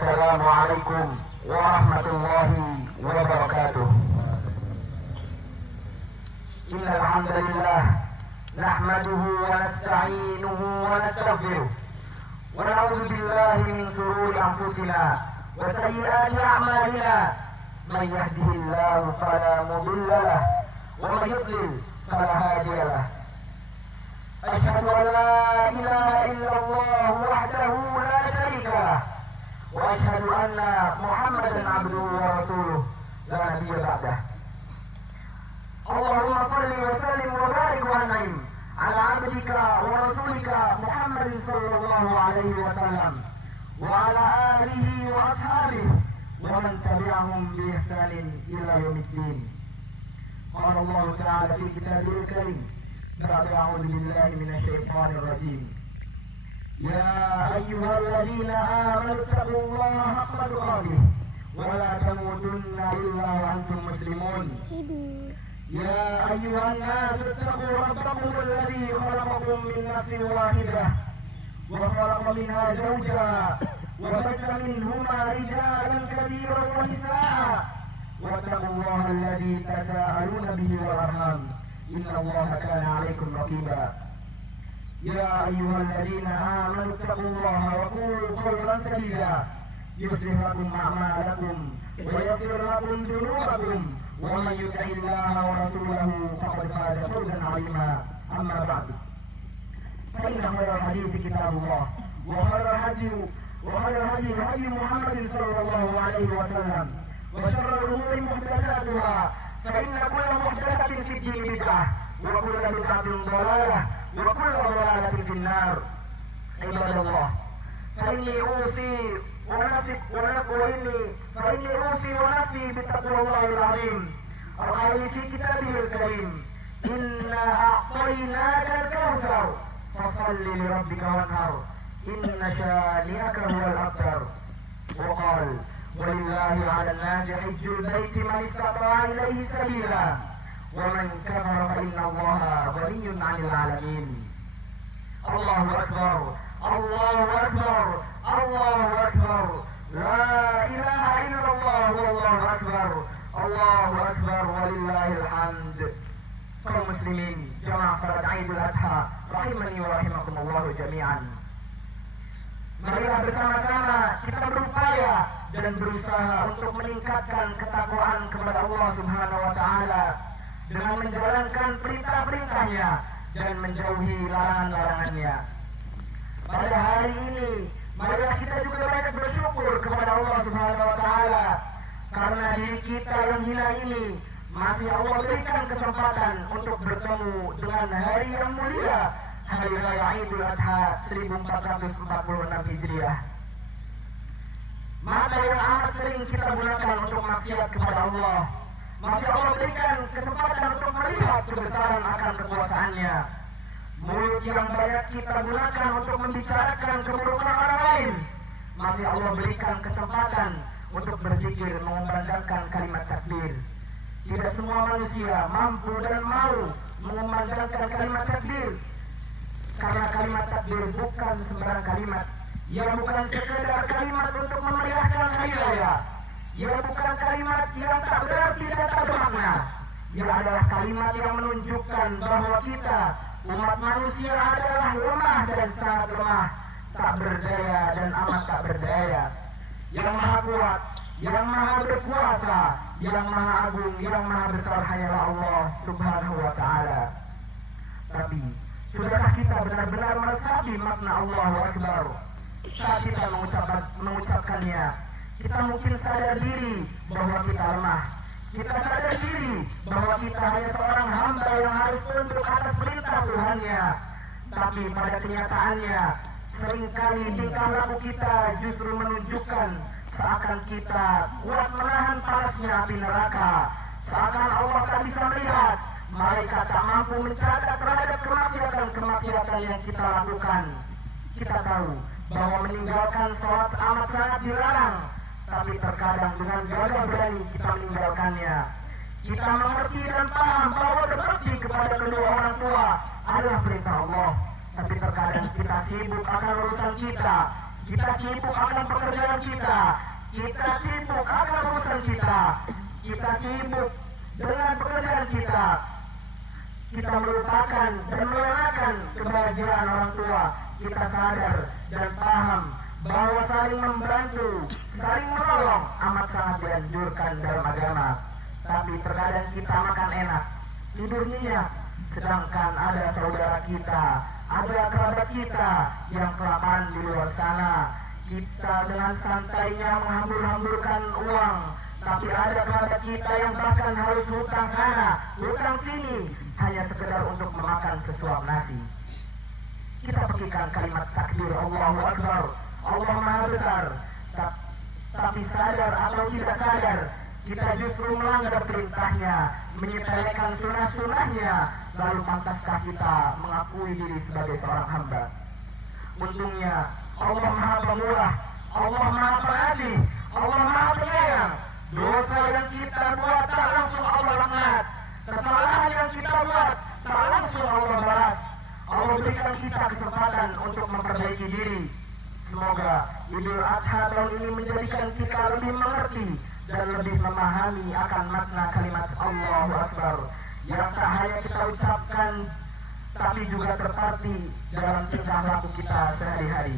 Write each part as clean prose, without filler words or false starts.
Assalamualaikum warahmatullahi wabarakatuh. Innal hamdalillah nahmaduhu wa nasta'inuhu wa nastaghfiruh wa na'udzu billahi min shururi anfusina wa sayyiati a'malina. Man yahdihillahu fala mudilla lahu wa man yudlil fala hadiya lahu. Asyhadu an la ilaha illallah wahdahu la syarika lahu wa asyhadu anna Muhammadan abduhu wa rasuluh la nabiyya ba'dah. Allahumma salli wa sallim wa barik wa an'im ala abdika wa rasulika Muhammadin sallallahu alaihi wasallam wa ala alihi wa ashabihi wa man tabi'ahum bi ihsanin ila yaumiddin. Qala Allah ta'ala fi kitabihil karim ba'da a'udzu billahi minasy syaithanir rajim. Ya ayyuhalladzina amanu taqullaha haqqa tuqatih wa la tamutunna illa wa antum muslimun. يا أيها الناس اتقوا ربكم الذي خلقكم من نفس واحدة وخلق منها زوجها وبث منهما رجالا كثيرا ونساء واتقوا الله الذي تساءلون به والأرحام إن الله كان عليكم رقيبا. يا أيها الذين آمنوا اتقوا الله وقولوا قولا سديدا يصلح لكم أعمالكم ويغفر لكم ذنوبكم ومن يطع الله ورسوله فقد فاز فوزا عظيما. أما بعد فإن خير الحديث كتاب الله وخير الهدي هدي محمد صلى الله عليه وسلم وشر الأمور محدثاتها فإن كل محدثة في الدين بدعة وكل بدعة ضلالة وكل ضلالة في النار. عباد الله فإني أوصي ونفسي بتقوى الله العظيم القائل في كتابه الكريم إنا أعطيناك الكوثر فصل لربك وانحر إن شانئك هو الأبتر. وقال ولله على الناس حج البيت من استطاع إليه سبيلا ومن كفر فإن الله غني عن العالمين. الله أكبر الله أكبر الله أكبر لا إله إلا الله والله أكبر الله أكبر ولله الحمد. Kaum muslimin jamaah salat Idul Adha rahimani wa rahimakumullah jami'an. Marilah bersama-sama kita berupaya dan berusaha untuk meningkatkan ketakwaan kepada Allah Subhanahu wa taala dengan menjalankan perintah-perintahnya dan menjauhi larangan-larangannya. Pada hari ini marilah kita juga banyak bersyukur kepada Allah Subhanahu wa taala karena diri kita yang hina ini masih Allah berikan kesempatan untuk bertemu dengan hari yang mulia, hari raya Idul Adha 1446 Hijriah. Mata yang amat sering kita gunakan untuk maksiat kepada Allah, masih Allah berikan kesempatan untuk melihat kebesaran akan kekuasaannya. Mulut yang banyak kita gunakan untuk membicarakan keburukan orang lain, masih Allah berikan kesempatan untuk berzikir mengumandangkan kalimat takbir. Tidak semua manusia mampu dan mau mengumandangkan kalimat takbir, karena kalimat takbir bukan sembarang kalimat. Ia bukan sekedar kalimat untuk memeriahkan hari raya. Ia bukan kalimat yang tak berarti dan tak bermakna. Ia adalah kalimat yang menunjukkan bahwa kita umat manusia adalah lemah dan sangat lemah, tak berdaya dan amat tak berdaya. Yang maha kuat, yang maha berkuasa, yang maha agung, yang maha besar hanyalah Allah Subhanahu wa ta'ala. Tapi sudahkah kita benar-benar meresapi makna Allahu Akbar? Saat kita mengucapkannya, kita mungkin sadar diri bahwa kita lemah. Kita sadar diri bahwa kita hanya seorang hamba yang harus tunduk atas perintah Tuhannya. Tapi pada kenyataannya, seringkali tingkah laku kita justru menunjukkan seakan kita kuat menahan panasnya api neraka. Seakan Allah tak bisa melihat, malaikat tak mampu mencatat terhadap kemaksiatan yang kita lakukan. Kita tahu bahwa meninggalkan sholat amat sangat dilarang, tapi terkadang dengan gagah berani kita meninggalkannya. Kita mengerti dan paham bahwa berbakti kepada kedua orang tua adalah perintah Allah, tapi terkadang kita sibuk akan urusan kita, kita sibuk akan pekerjaan kita sibuk akan urusan kita sibuk dengan pekerjaan kita melupakan dan melewatkan kebahagiaan orang tua. Kita sadar dan paham bahwa saling membantu, saling menolong amat sangat dianjurkan dalam agama. Tapi terkadang kita makan enak, tidur nyenyak, sedangkan ada saudara kita, ada kerabat kita yang kelaparan di luar sana. Kita dengan santainya menghambur-hamburkan uang, tapi ada kerabat kita yang bahkan harus hutang sana, hutang sini, hanya sekedar untuk memakan sesuap nasi. Kita pekikan kalimat takbir Allahu Akbar, Allah Maha Besar, tapi sadar atau tidak sadar, kita justru melanggar perintahnya, menyepelekan sunnah-sunnahnya. Lalu pantaskah kita mengakui diri sebagai seorang hamba? Untungnya Allah Maha Pemurah, Allah Maha Pengasih, Allah Maha Penyayang. Dosa yang kita buat tak langsung Allah laknat, kesalahan yang kita buat tak langsung Allah balas. Allah berikan kita kesempatan untuk memperbaiki diri. Semoga Idul Adha tahun ini menjadikan kita lebih mengerti dan lebih memahami akan makna kalimat Allahu Akbar yang tak hanya kita ucapkan tapi juga terparti dalam tingkah laku kita sehari-hari.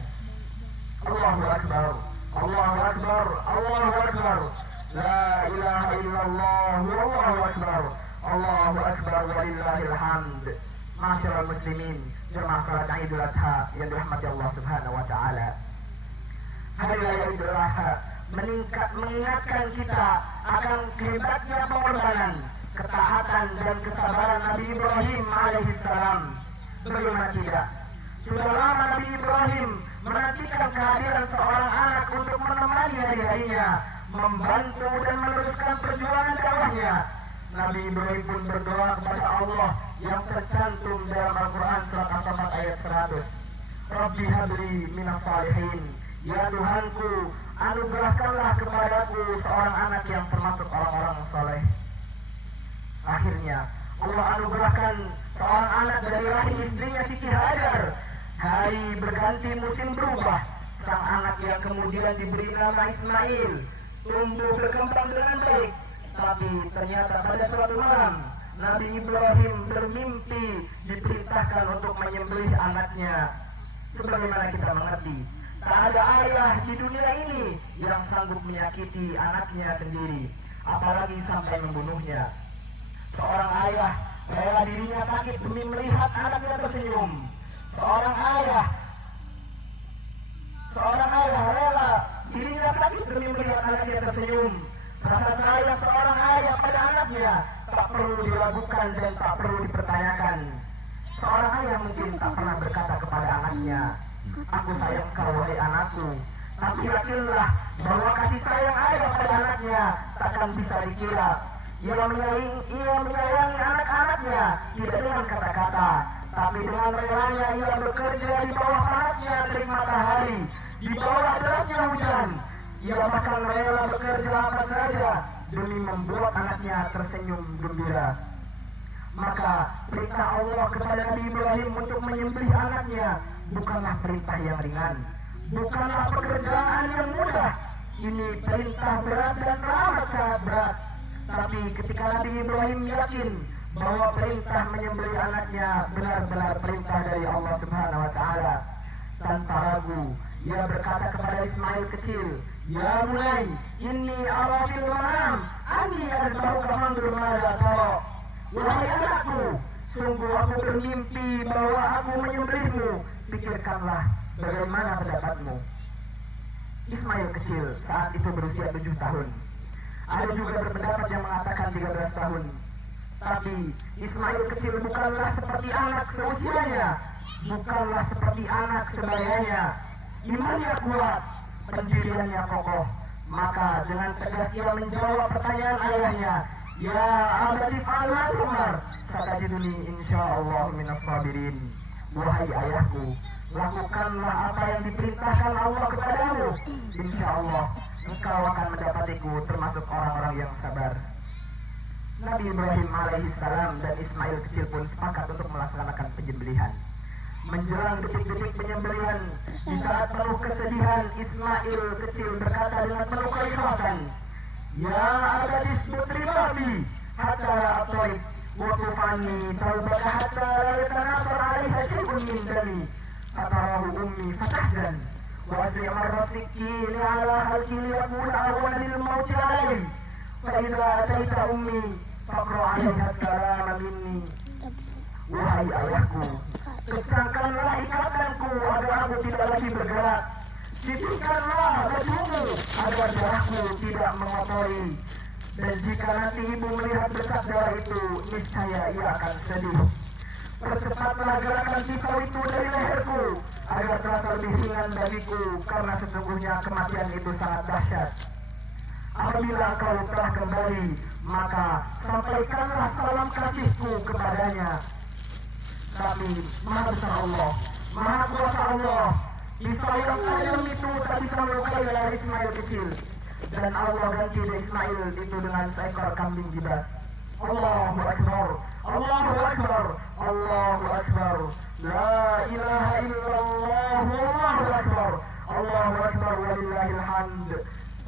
Allahu Akbar, Allahu Akbar, Allahu Akbar, la ilaha illallah, Allahu Akbar, Allahu Akbar, walillahil hamd. Masyaallah muslimin, jemaah salat Idul Adha yang dirahmati Allah Subhanahu wa taala. Hari raya Idul Adha mengingatkan kita akan kehebatnya pengorbanan, ketaatan dan kesabaran Nabi Ibrahim alaihissalam. Bagaimana tidak? Sudah lama Nabi Ibrahim menantikan kehadiran seorang anak untuk menemani hari-harinya, membantu dan meneruskan perjuangan dakwahnya. Nabi Ibrahim pun berdoa kepada Allah yang tercantum dalam Al-Quran surat As-Saffat ayat 100. Rabbi habli minas salihin, ya Tuhanku, anugerahkanlah kepadaku seorang anak yang termasuk orang-orang saleh. Akhirnya Allah anugerahkan seorang anak dari rahim istrinya Siti Hajar. Hari berganti, musim berubah. Sang anak yang kemudian diberi nama Ismail tumbuh berkembang dengan baik. Tapi ternyata pada suatu malam Nabi Ibrahim bermimpi diperintahkan untuk menyembelih anaknya. Sebagaimana kita mengerti, tak ada ayah di dunia ini yang sanggup menyakiti anaknya sendiri, apalagi sampai membunuhnya. Seorang ayah rela dirinya sakit demi melihat anaknya tersenyum. Seorang ayah rela dirinya sakit demi melihat anaknya tersenyum. Rasa sayang seorang ayah pada anaknya tak perlu diragukan dan tak perlu dipertanyakan. Seorang ayah mungkin tak pernah berkata kepada anaknya, "Aku sayang kau wahai anakku." Tapi yakinlah bahwa kasih sayang ayah pada anaknya takkan bisa dikira. Ia menyayangi anak-anaknya tidak dengan kata-kata, tapi dengan relanya ia bekerja di bawah panasnya terik matahari, di bawah derasnya hujan. Ia bahkan rela bekerja apa saja demi membuat anaknya tersenyum gembira. Maka perintah Allah kepada Nabi Ibrahim untuk menyembelih anaknya bukanlah perintah yang ringan, bukanlah pekerjaan yang mudah. Ini perintah berat dan amat sangat berat. Tapi ketika Nabi Ibrahim yakin bahwa perintah menyembelih anaknya benar-benar perintah dari Allah Subhanahu wa taala, tanpa ragu ia berkata kepada Ismail kecil, "Ya bunai, inni ara fil manam anni adbahuka fanzur madza tara." Wahai anakku, sungguh aku bermimpi bahwa aku menyembelihmu, pikirkanlah bagaimana pendapatmu. Ismail kecil saat itu berusia 7 tahun. Ada juga berpendapat yang mengatakan 13 tahun. Tapi Ismail kecil bukanlah seperti anak seusianya, bukanlah seperti anak sebayanya. Imannya kuat, pendiriannya kokoh. Maka dengan tegas ia menjawab pertanyaan ayahnya, "Ya abati fa'al ma tu'mar, satajiduni insyaallah minas sabirin." Wahai ayahku, lakukanlah apa yang diperintahkan Allah kepadamu. Insyaallah engkau akan mendapatiku termasuk orang-orang yang sabar. Nabi Ibrahim alaihissalam dan Ismail kecil pun sepakat untuk melaksanakan penyembelihan. Menjelang detik-detik penyembelihan, di saat penuh kesedihan, Ismail kecil berkata dengan penuh keikhlasan, "Ya abadis putribati, hatta la atorik, wakufani taubaka hatta la yatanasar alaiha syai'un min dami, fatarahu ummi fatahzan, wa asri marra sikini ala halki liyakuna ahwana lil mauti alaih, fa idza ataita ummi, faqra alaiha salama minni." Wahai ayahku, kencangkanlah ikatanku agar aku tidak lagi bergerak. Sisihkanlah bajumu agar darahku tidak mengotori. Dan jika nanti ibu melihat berkat darah itu, niscaya ia akan sedih. Percepatlah gerakan pisau itu dari leherku agar terasa lebih ringan bagiku, karena sesungguhnya kematian itu sangat dahsyat. Apabila engkau telah kembali, maka sampaikanlah salam kasihku kepadanya. Tapi Maha Besar Allah, Maha Kuasa Allah, pisau yang tajam itu tak bisa melukai leher Ismail kecil. Dan Allah ganti Ismail itu dengan seekor kambing gidas. Allahu Akbar, Allahu Akbar, Allahu Akbar, La ilaha illallah, Allahu Akbar, Allahu Akbar, walillahil hamd.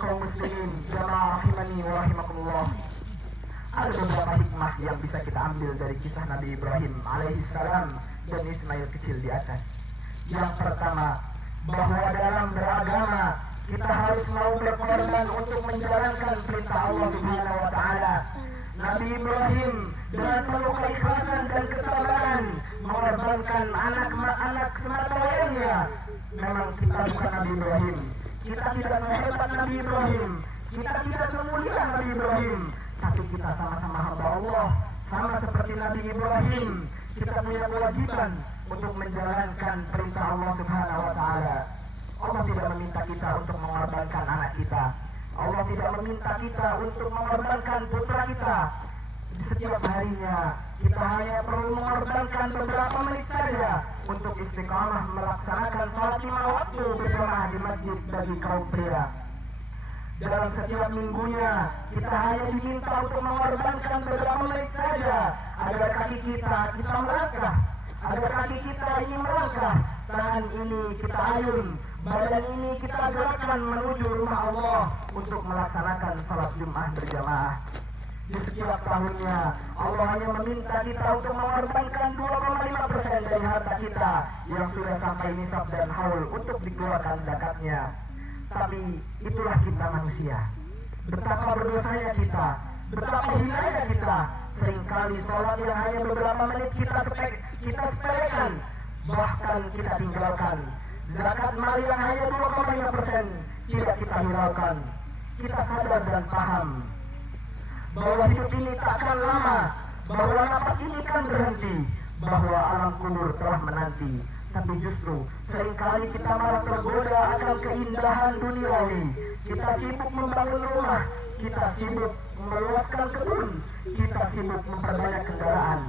Kaum muslimin, jamaah rahimani wa rahimakumullah. Ada beberapa hikmah yang bisa kita ambil dari kisah Nabi Ibrahim alaihissalam dan Ismail kecil di atas. Yang pertama, bahwa dalam beragama kita harus mau berkorban untuk menjalankan perintah Allah Subhanahu wa taala. Nabi Ibrahim dengan penuh keikhlasan dan kesabaran mengorbankan anak-anak semata wayangnya. Memang kita bukan Nabi Ibrahim, kita tidak sehebat Nabi Ibrahim, kita tidak semulia Nabi Ibrahim, tapi kita sama-sama hamba Allah, sama seperti Nabi Ibrahim. Kita punya kewajiban untuk menjalankan perintah Allah Subhanahu wa taala. Allah tidak meminta kita untuk mengorbankan anak kita. Allah tidak meminta kita untuk mengorbankan putra kita. Setiap harinya kita hanya perlu mengorbankan beberapa menit saja untuk istiqamah melaksanakan salat 5 waktu berjamaah di masjid bagi kaum pria. Dalam setiap minggunya kita hanya diminta untuk mengorbankan beberapa menit saja agar kaki kita melangkah, agar kaki kita ini melangkah, tangan ini kita ayun, badan ini kita gerakkan menuju rumah Allah untuk melaksanakan salat Jumat berjamaah. Di setiap tahunnya Allah hanya meminta kita untuk mengorbankan 2,5% dari harta kita yang sudah sampai nisab dan haul untuk dikeluarkan zakatnya. Tapi itulah kita manusia. Betapa berdosanya kita, betapa hinanya kita. Seringkali sholat yang hanya beberapa menit kita sepelekan, bahkan kita tinggalkan. Zakat mal yang hanya 2,5% tidak kita hiraukan. Kita sadar dan paham bahwa hidup ini takkan lama, bahwa nafas ini kan berhenti, bahwa alam kubur telah menanti. Tapi justru seringkali kita malah tergoda akan keindahan duniawi. Kita sibuk membangun rumah, kita sibuk meluaskan kebun, kita sibuk memperbanyak kendaraan.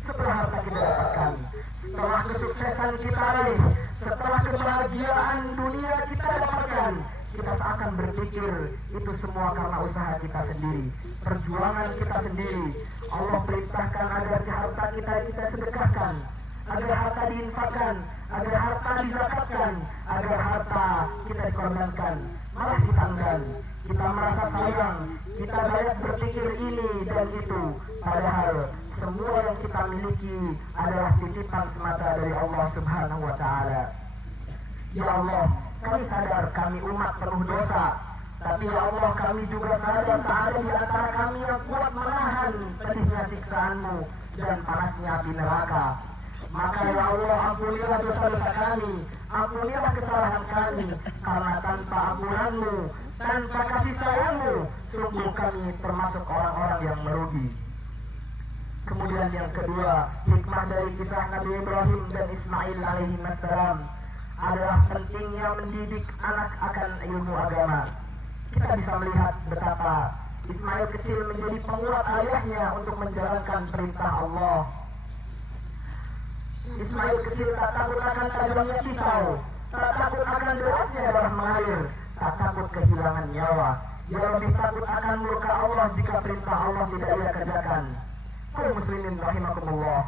Setelah harta kita dapatkan, setelah kesuksesan kita raih, setelah kebahagiaan dunia kita dapatkan, kita akan berpikir itu semua karena usaha kita sendiri, perjuangan kita sendiri. Allah perintahkan agar harta kita sedekahkan, agar harta diinfakkan, agar harta dizakatkan, agar harta kita dikorbankan. Malah kita enggan, kita merasa sayang, kita banyak berpikir ini dan itu. Padahal semua yang kita miliki adalah titipan semata dari Allah Subhanahu wa taala. Ya Allah, kami sadar kami umat penuh dosa, tapi ya Allah kami juga sadar tak ada di antara kami yang kuat menahan pedihnya siksaanmu dan panasnya api neraka. Maka ya Allah, ampunilah dosa-dosa kami, ampunilah kesalahan kami, karena tanpa ampunanmu, tanpa kasih sayangmu, sungguh kami termasuk orang-orang yang merugi. Kemudian yang kedua, hikmah dari kisah Nabi Ibrahim dan Ismail alaihissalam adalah pentingnya mendidik anak akan ilmu agama. Kita bisa melihat betapa Ismail kecil menjadi penguat ayahnya untuk menjalankan perintah Allah. Ismail kecil tak takut akan tajamnya pisau, tak takut akan derasnya darah mengalir, tak takut kehilangan nyawa. Dia lebih takut akan murka Allah jika perintah Allah tidak ia kerjakan. Kaum muslimin rahimakumullah,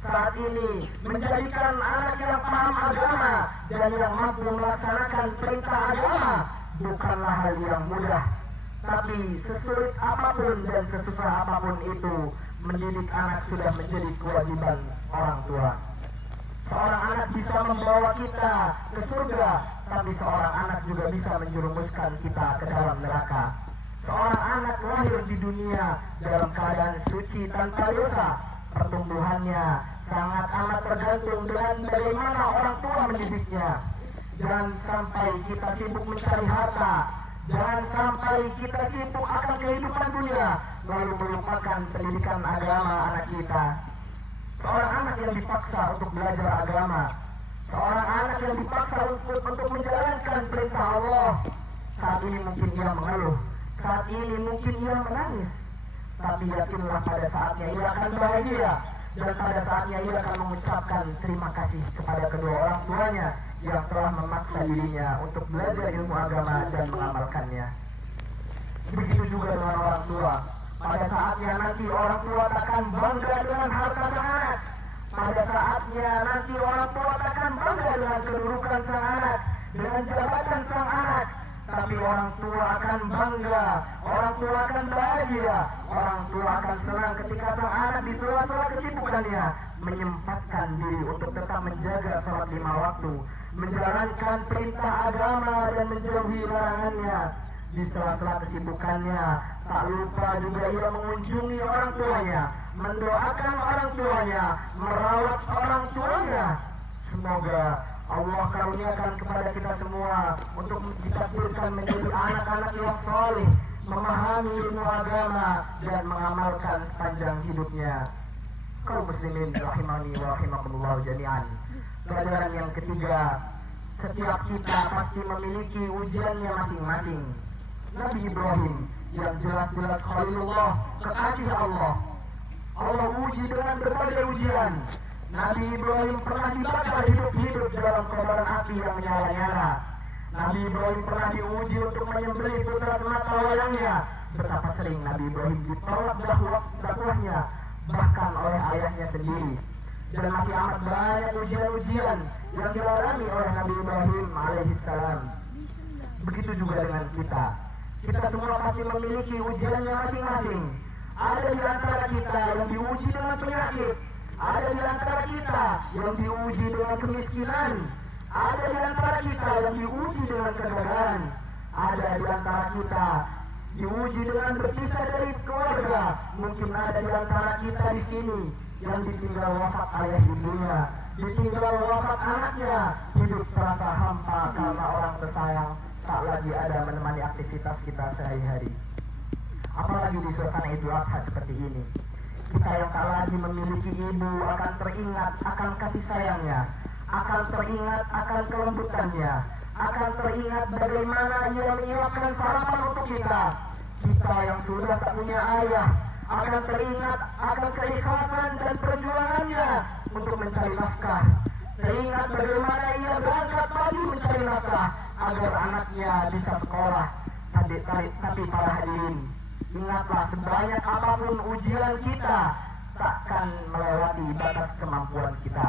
saat ini menjadikan anak yang paham agama dan yang mampu melaksanakan perintah agama bukanlah hal yang mudah. Tapi sesulit apapun dan sesusah apapun itu, mendidik anak sudah menjadi kewajiban orang tua. Seorang anak bisa membawa kita ke surga, tapi seorang anak juga bisa menjerumuskan kita ke dalam neraka. Seorang anak lahir di dunia dalam keadaan suci tanpa dosa. Pertumbuhannya sangat amat tergantung dengan bagaimana orang tua mendidiknya. Jangan sampai kita sibuk mencari harta, jangan sampai kita sibuk akan kehidupan dunia, lalu melupakan pendidikan agama anak kita. Seorang anak yang dipaksa untuk belajar agama, seorang anak yang dipaksa untuk menjalankan perintah Allah, saat ini mungkin ia mengeluh, saat ini mungkin ia menangis, tapi yakinlah pada saatnya ia akan bahagia, dan pada saatnya ia akan mengucapkan terima kasih kepada kedua orang tuanya yang telah memaksa dirinya untuk belajar ilmu agama dan mengamalkannya. Begitu juga dengan orang tua. Pada saatnya nanti orang tua takkan bangga dengan harta sang anak. Pada saatnya nanti orang tua takkan bangga dengan kedudukan sang anak, dengan jabatan sang anak. Tapi orang tua akan bangga, orang tua akan bahagia, orang tua akan senang ketika sang anak di sela-sela kesibukannya menyempatkan diri untuk tetap menjaga salat 5 waktu, menjalankan perintah agama dan menjauhi larangannya. Di sela-sela kesibukannya, tak lupa juga ia mengunjungi orang tuanya, mendoakan orang tuanya, merawat orang tuanya. Semoga Allah karuniakan kepada kita semua untuk ditakdirkan menjadi anak-anak yang saleh, memahami ilmu agama dan mengamalkan sepanjang hidupnya. Kaum muslimin rahimani wa rahimakumullah jami'an. Pelajaran yang ketiga, setiap kita pasti memiliki ujiannya masing-masing. Nabi Ibrahim yang jelas-jelas Khalilullah, kekasih Allah, Allah uji dengan berbagai ujian. Nabi Ibrahim pernah dibakar hidup-hidup dalam kobaran api yang menyala-nyala. Nabi Ibrahim pernah diuji untuk menyembelih putra semata wayangnya. Betapa sering Nabi Ibrahim ditolak dakwahnya, bahkan oleh ayahnya sendiri. Dan masih amat banyak ujian-ujian yang dialami oleh Nabi Ibrahim alaihissalam. Begitu juga dengan kita. Kita semua pasti memiliki ujiannya masing-masing. Ada di antara kita yang diuji dengan penyakit, ada di antara kita yang diuji dengan kemiskinan, ada di antara kita yang diuji dengan kegagalan, ada di antara kita diuji dengan berpisah dari keluarga. Mungkin ada di antara kita di sini yang ditinggal wafat ayah ibunya, ditinggal wafat anaknya, hidup terasa hampa karena orang tersayang tak lagi ada menemani aktivitas kita sehari-hari. Apalagi di suasana Idul Adha seperti ini, kita yang tak lagi memiliki ibu akan teringat akan kasih sayangnya, akan teringat akan kelembutannya, akan teringat bagaimana ia menyiapkan sarapan untuk kita. Kita yang sudah tak punya ayah akan teringat akan keikhlasan dan perjuangannya untuk mencari nafkah. Teringat bagaimana ia berangkat pagi mencari nafkah agar anaknya bisa sekolah. Tapi para hadirin, ingatlah sebanyak apapun ujian kita, takkan melewati batas kemampuan kita.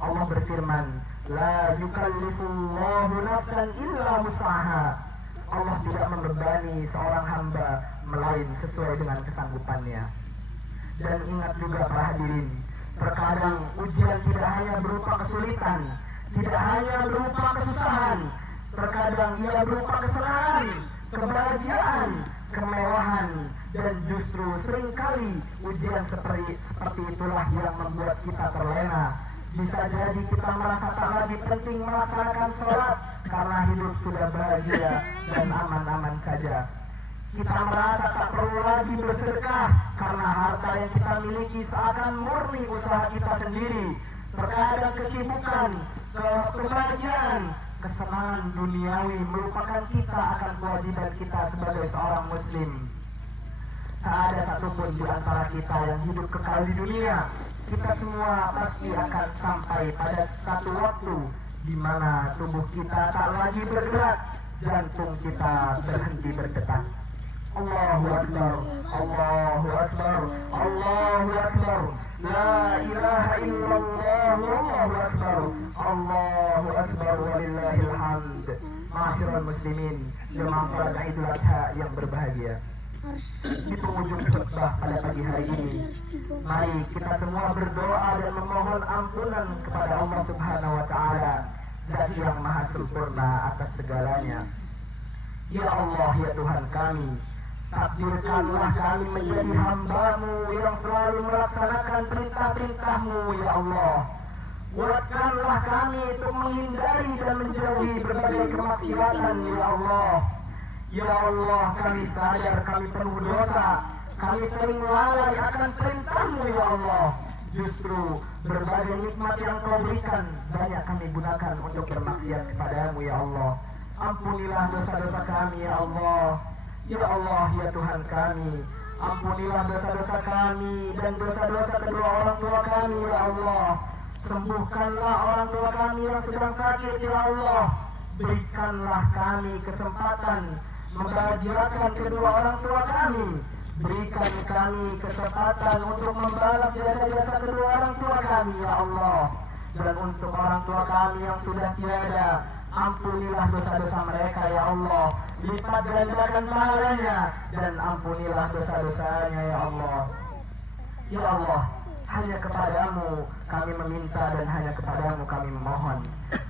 Allah berfirman, la yukallifullahu nafsan illa wus'aha. Allah tidak membebani seorang hamba melain sesuai dengan kesanggupannya. Dan ingat juga para hadirin, terkadang ujian tidak hanya berupa kesulitan, tidak hanya berupa kesusahan, terkadang ia berupa kesenangan, kebahagiaan, kemewahan, dan justru seringkali ujian seperti itulah yang membuat kita terlena. Bisa jadi kita merasa tak lagi penting melaksanakan sholat karena hidup sudah bahagia dan aman-aman saja. Kita merasa tak perlu lagi bersedekah karena harta yang kita miliki seakan murni usaha kita sendiri. Terkadang kesibukan, kebahagiaan, kesenangan duniawi melupakan kita akan kewajiban kita sebagai seorang muslim. Tak ada satupun di antara kita yang hidup kekal di dunia. Kita semua pasti akan sampai pada satu waktu di mana tubuh kita tak lagi bergerak, jantung kita berhenti berdetak. Allahu Akbar, Allahu Akbar, Allahu Akbar. La ilaha illallah, Allahu Akbar, Allahu Akbar, walillahil hamd. Ma'asyiral muslimin, jemaah salat Idul Adha yang berbahagia. Di penghujung khutbah pada pagi hari ini, mari kita semua berdoa dan memohon ampunan kepada Allah Subhanahu wa taala, Zat yang maha sempurna atas segalanya. Ya Allah, ya Tuhan kami, takdirkanlah kami menjadi hamba-Mu yang selalu melaksanakan perintah-perintah-Mu, ya Allah. Kuatkanlah kami untuk menghindari dan menjauhi berbagai kemaksiatan, ya Allah. Ya Allah, kami sadar kami penuh dosa, kami sering lalai akan perintah-Mu, ya Allah. Justru berbagai nikmat yang Kau berikan banyak kami gunakan untuk bermaksiat kepadamu, ya Allah. Ampunilah dosa-dosa kami, ya Allah. Ya Allah, ya Tuhan kami, ampunilah dosa-dosa kami dan dosa-dosa kedua orang tua kami, ya Allah. Sembuhkanlah orang tua kami yang sedang sakit, ya Allah. Berikanlah kami kesempatan membahagiakan kedua orang tua kami. Berikan kami kesempatan untuk membalas jasa-jasa kedua orang tua kami, ya Allah. Dan untuk orang tua kami yang sudah tiada, ampunilah dosa-dosa mereka, ya Allah. Lipat gandakan pahalanya dan ampunilah dosa-dosanya, ya Allah. Ya Allah, hanya kepadamu kami meminta dan hanya kepadamu kami memohon.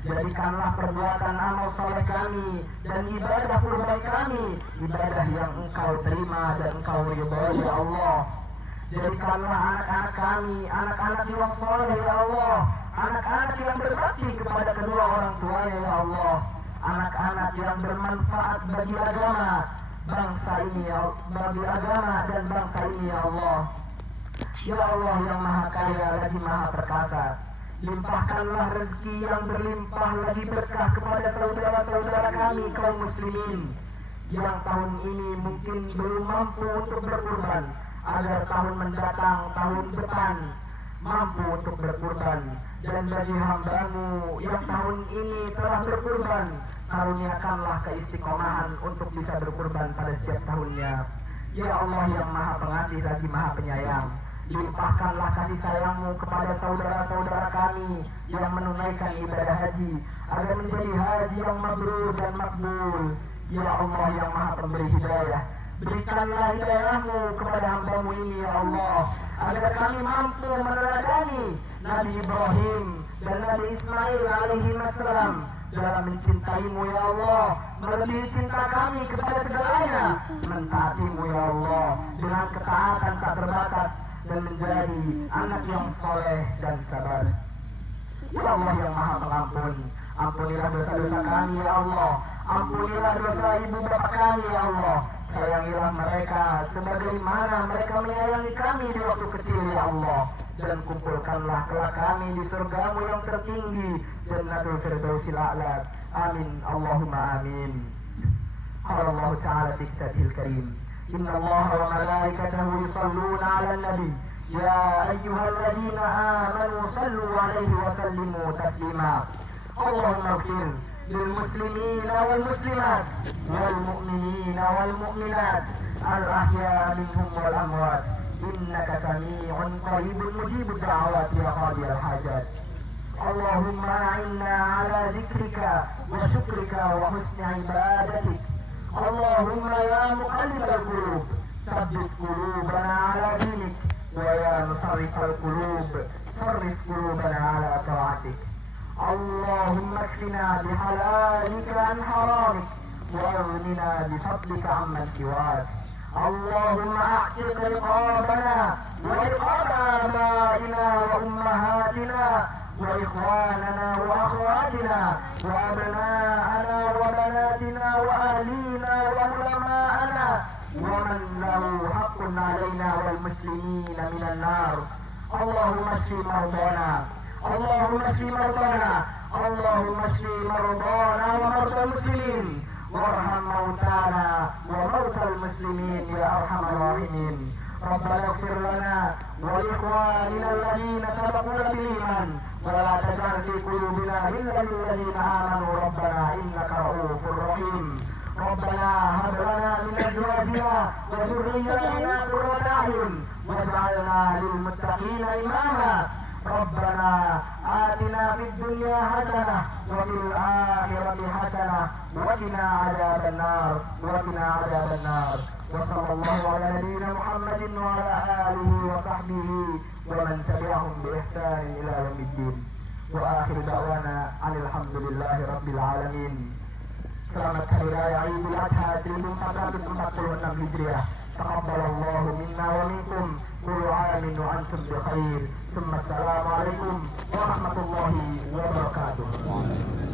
Jadikanlah perbuatan amal soleh kami dan ibadah kurban kami ibadah yang Engkau terima dan Engkau ridhoi, ya Allah. Jadikanlah anak-anak kami anak-anak yang soleh, ya Allah. Anak-anak yang berbakti kepada kedua orang tuanya, ya Allah. Anak-anak yang bermanfaat bagi agama bangsa ini, ya Allah, bagi agama dan bangsa ini, ya Allah. Ya Allah yang maha kaya lagi maha perkasa, limpahkanlah rezeki yang berlimpah lagi berkah kepada saudara-saudara kami kaum muslimin yang tahun ini mungkin belum mampu untuk berkurban, agar tahun mendatang, tahun depan mampu untuk berkurban. Dan bagi hamba-Mu yang tahun ini telah berkurban, karuniakanlah keistiqomahan untuk bisa berkurban pada setiap tahunnya. Ya Allah yang maha pengasih lagi maha penyayang, limpahkanlah kasih sayang-Mu kepada saudara-saudara kami yang menunaikan ibadah haji, agar menjadi haji yang mabrur dan makbul. Ya Allah yang maha pemberi hidayah, berikanlah hidayah-Mu kepada hamba-Mu ini, ya Allah, agar kami mampu meneladani Nabi Ibrahim dan Nabi Ismail alaihi wassalam dalam mencintai-Mu, ya Allah, melebihi cinta kami kepada segalanya, mentaati-Mu, ya Allah, dengan ketaatan tak terbatas, dan menjadi anak yang soleh dan sabar. Ya Allah yang maha pengampun, ampunilah dosa-dosa kami, ya Allah. Ampunilah dosa ibu bapak kami, ya Allah. Sayangilah mereka sebagaimana mereka menyayangi kami di waktu kecil, ya Allah. Dan kumpulkanlah kelak kami di surga-Mu yang tertinggi, Jannatul Firdausil A'la. Amin, Allahumma amin. Qala Allah Ta'ala fi kitabihil karim, Inna Allah wa malaikatahu yusalluna 'alan nabi, ya ayyuhalladzina amanu sallu 'alaihi wa sallimu taslima. Allahumma ighfir للمسلمين والمسلمات والمؤمنين والمؤمنات الأحياء منهم والأموات إنك سميع قريب مجيب الدعوات يا قاضي الحاجات. اللهم أعنا على ذكرك وشكرك وحسن عبادتك. اللهم يا مقلب القلوب ثبت قلوبنا على دينك، ويا مصرف القلوب صرف قلوبنا على طاعتك. اللهم اكفنا بحلالك عن حرامك واغننا بفضلك عمن سواك. اللهم اعتق رقابنا ورقاب آبائنا وأمهاتنا وإخواننا وأخواتنا وأبناءنا وبناتنا وأهلينا وعلماءنا ومن له حق علينا والمسلمين من النار. اللهم اشف مرضانا، اللهم اشف مرضانا، اللهم اشف مرضانا ومرضى المسلمين، وارحم موتانا وموتى المسلمين يا ارحم الراحمين. ربنا اغفر لنا ولإخواننا الذين سبقونا بالإيمان ولا تجعل في قلوبنا غلا للذين آمنوا ربنا إنك رؤوف رحيم. ربنا هب لنا من ازواجنا وذرياتنا قرة اعين واجعلنا للمتقين اماما ربنا آتنا في الدنيا حسنة وفي الآخرة حسنة وقنا عذاب النار وصلى الله على نبينا محمد وعلى آله وصحبه ومن تبعهم بإحسان إلى يوم الدين وآخر دعوانا أن الحمد لله رب العالمين. Selamat Hari Raya Idul Adha 1446 Hijriah. Taqabbalallahu minna wa minkum. Kullu amin wa antum bi khair. Assalamualaikum warahmatullahi wabarakatuh.